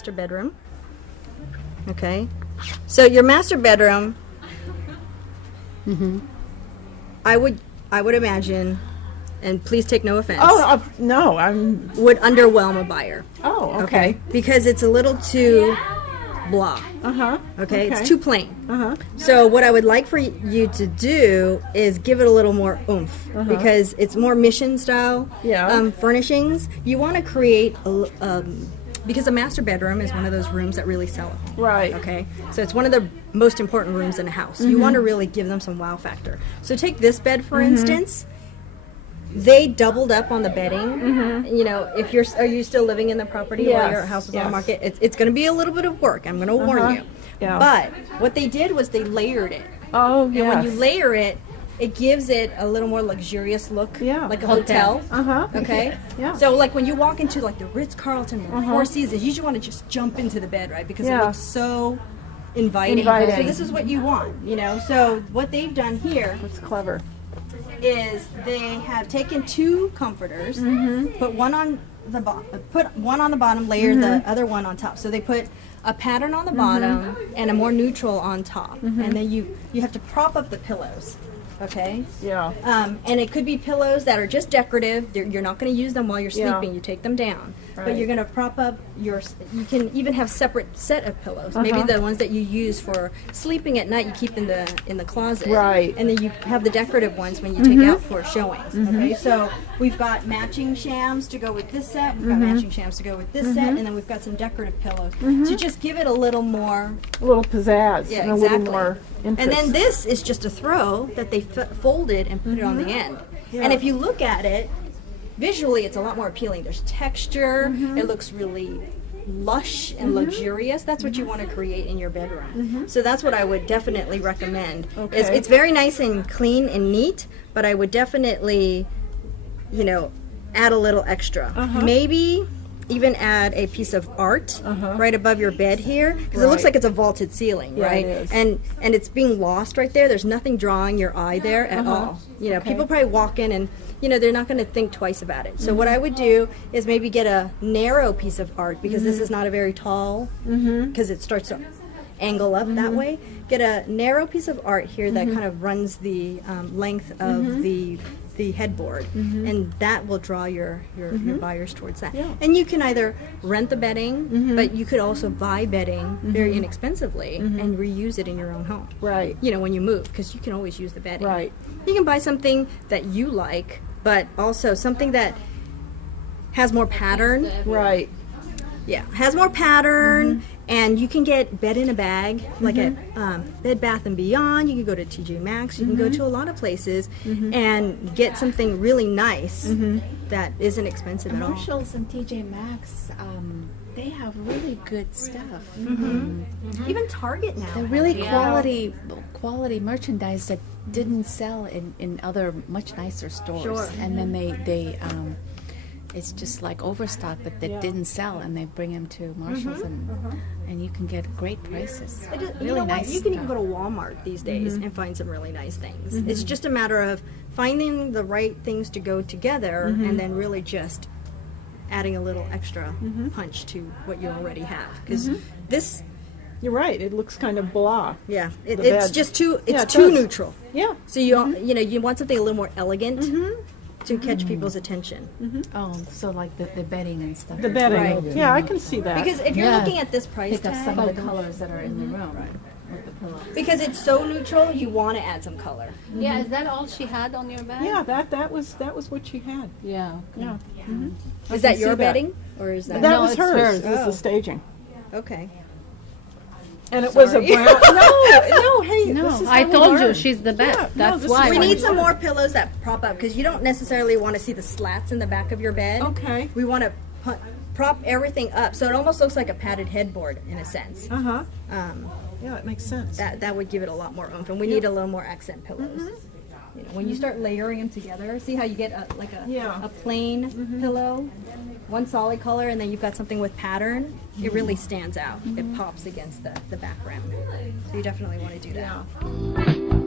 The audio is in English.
master bedroom. Okay, so your master bedroom, I would imagine, and please take no offense. Oh, no, would underwhelm a buyer. Oh, okay. Because it's a little too blah. Okay, it's too plain. So what I would like for you to do is give it a little more oomph, because it's more mission style furnishings. You want to create because a master bedroom is one of those rooms that really sell. Right. Okay, so it's one of the most important rooms in a house. You want to really give them some wow factor. So take this bed for instance. They doubled up on the bedding. You know, if are you still living in the property while your house is on the market? It's going to be a little bit of work. I'm going to warn you. Yeah. But what they did was they layered it. Oh, and when you layer it, it gives it a little more luxurious look, like a hotel. Okay. Yeah. So like when you walk into like the Ritz, Carlton, or Four Seasons, you just want to just jump into the bed, right? Because it looks so inviting. So this is what you want, you know. So what they've done here. That's clever. Is they have taken two comforters, put one on the bottom, layer the other one on top. So they put a pattern on the bottom and a more neutral on top, and then you have to prop up the pillows. Okay. Yeah. And it could be pillows that are just decorative. You're not going to use them while you're sleeping. You take them down, but you're going to prop up your. You can even have separate set of pillows. Maybe the ones that you use for sleeping at night you keep in the closet. Right. And then you have the decorative ones when you take out for showings. Okay. So we've got matching shams to go with this set. We've got matching shams to go with this set, and then we've got some decorative pillows to just give it a little more. A little pizzazz. Yeah, and a little more interest. And then this is just a throw that they folded and put it on the end. And if you look at it, visually it's a lot more appealing. There's texture, it looks really lush and luxurious. That's what you want to create in your bedroom. So that's what I would definitely recommend. It's very nice and clean and neat, but I would definitely, you know, add a little extra. Maybe even add a piece of art right above your bed here, because it looks like it's a vaulted ceiling, right? It is. And it's being lost right there. There's nothing drawing your eye there at all. You know, people probably walk in and, you know, they're not going to think twice about it. So what I would do is maybe get a narrow piece of art, because this is not a very tall, because it starts to angle up that way. Get a narrow piece of art here that kind of runs the length of the headboard, and that will draw your buyers towards that. And you can either rent the bedding, but you could also buy bedding very inexpensively and reuse it in your own home. Right. You know, when you move, because you can always use the bedding. Right. You can buy something that you like, but also something that has more pattern. Right. Yeah, has more pattern, and you can get bed in a bag, like at Bed Bath & Beyond. You can go to TJ Maxx. You can go to a lot of places and get something really nice that isn't expensive at all. Marshalls and TJ Maxx, they have really good stuff. Even Target now. They're really quality merchandise that didn't sell in other much nicer stores. And then they it's just like overstock, but that didn't sell, and they bring them to Marshalls, and you can get great prices. Really nice. You can even go to Walmart these days and find some really nice things. It's just a matter of finding the right things to go together, and then really just adding a little extra punch to what you already have. Because this, you're right. It looks kind of blah. Yeah, it's just too. It's too neutral. Yeah. So you know you want something a little more elegant. To catch people's attention. Oh, so like the bedding and stuff. The bedding. Right. Yeah, I can see that. Because if you're looking at this price Pick up tag, some of the colors that are in the room with the pillows. because it's so neutral, you want to add some color. Yeah, is that all she had on your bed? Yeah, that was what she had. Yeah. Yeah. Is that your see that. bedding, or is that? That was it's hers. hers. It was the staging. Okay. And it was a brown. No, hey, No, this is I how we told you learn. she's the best. no, That's this why. is We why need some more pillows that prop up, because you don't necessarily want to see the slats in the back of your bed. Okay. We want to prop everything up, so it almost looks like a padded headboard in a sense. Yeah, it makes sense. That would give it a lot more oomph, and we need a little more accent pillows. You know, when you start layering them together, see how you get a plain pillow, one solid color, and then you've got something with pattern. It really stands out. It pops against the background. So you definitely want to do that. Yeah.